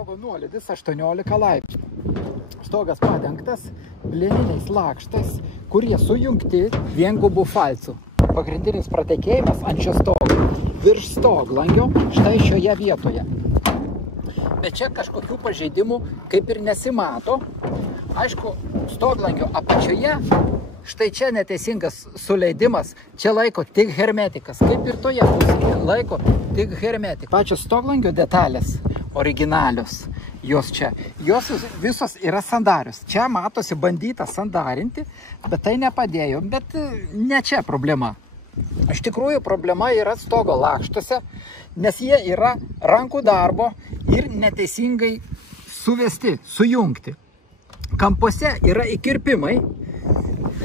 stogo nuolydis 18 laipsnių. Stogas padengtas plieniniais lakštais, kurie sujungti viengubų falcų. Pagrindinis pratekėjimas ant šio stogo virš stoglangio štai šioje vietoje. Bet čia kažkokių pažeidimų kaip ir nesimato. Aišku, stoglangio apačioje štai čia neteisingas suleidimas, čia laiko tik hermetikas, kaip ir toje pusėje laiko tik hermetikas. Pačios stoglangio detalės originalios, jos visos yra sandarios. Čia matosi bandyta sandarinti, bet tai nepadėjo, bet ne čia problema. Iš tikrųjų problema yra stogo lakštuose, nes jie yra rankų darbo ir neteisingai suvesti, sujungti. Kampuose yra įkirpimai.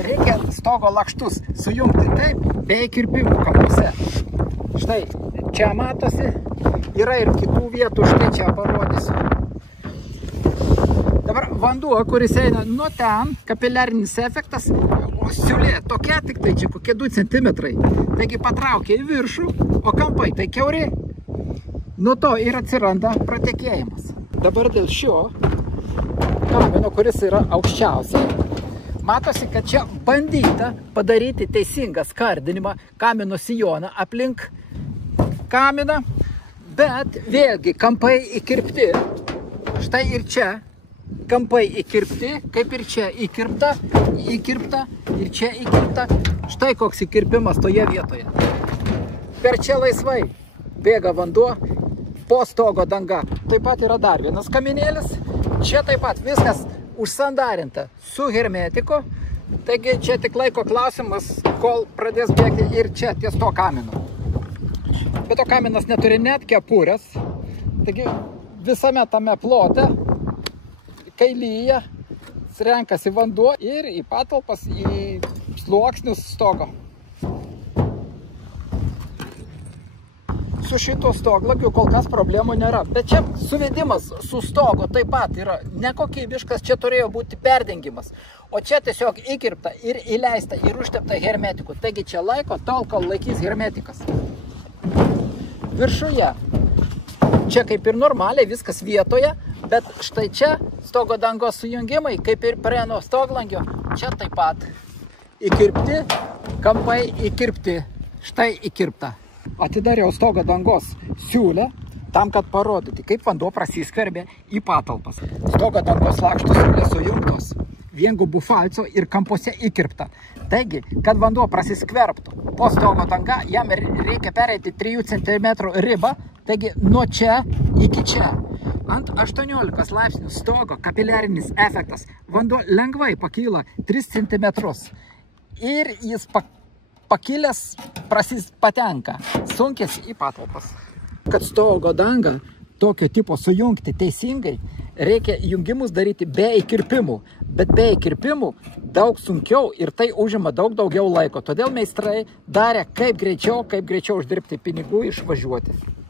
Reikia stogo lakštus sujungti taip, be įkirpimų kampuose. Štai čia matosi, yra ir kitų vietų, štai čia parodysiu. Dabar vanduo, kuris eina nuo ten, kapiliarinis efektas, o siūlė tokia tik tai čia kokie 2 cm. Taigi patraukia į viršų, o kampai tai kiauri. Nuo to ir atsiranda pratekėjimas. Dabar dėl šio kamino, kuris yra aukščiausiai, matosi, kad čia bandyta padaryti teisingą skardinimą kamino sijoną aplink kaminą, bet vėlgi kampai įkirpti. Štai ir čia kampai įkirpti, kaip ir čia įkirpta ir čia įkirpta. Štai koks įkirpimas toje vietoje. Per čia laisvai bėga vanduo po stogo danga. Taip pat yra dar vienas kaminėlis. Čia taip pat viskas užsandarinta su hermetiku. Taigi čia tik laiko klausimas, kol pradės bėgti ir čia ties to kamino. Bet to kaminas neturi net kepurės. Taigi visame tame plote, kai lyja, renkasi vanduo ir į patalpas, į sluoksnius stogo. Su šito stoglagiu kol kas problemų nėra. Bet čia suvedimas su stogo taip pat yra nekokybiškas, čia turėjo būti perdengimas. O čia tiesiog įkirpta ir įleista ir užtepta hermetiku. Taigi čia laiko tol, kol laikys hermetikas. Viršuje. Čia kaip ir normaliai viskas vietoje, bet štai čia stogo dangos sujungimai, kaip ir prie nuo stoglangio, čia taip pat įkirpti, kampai įkirpti, štai įkirpta. Atidariau stogo dangos siūlę, tam, kad parodyti, kaip vanduo prasiskverbė į patalpas. Stogo dangos lakštų siūlės sujungtos, viengubų falco ir kampuose įkirpta. Taigi, kad vanduo prasiskverbtų po stogo danga, jam reikia pereiti 3 cm ribą, taigi nuo čia iki čia. Ant 18 laipsnių stogo kapiliarinis efektas. Vanduo lengvai pakyla 3 cm ir jis pakilęs patenka, sunkėsi į patalpas. Kad stogo dangą tokio tipo sujungti teisingai, reikia jungimus daryti be įkirpimų. Bet be įkirpimų daug sunkiau ir tai užima daug daugiau laiko. Todėl meistrai darė kaip greičiau uždirbti pinigų išvažiuoti.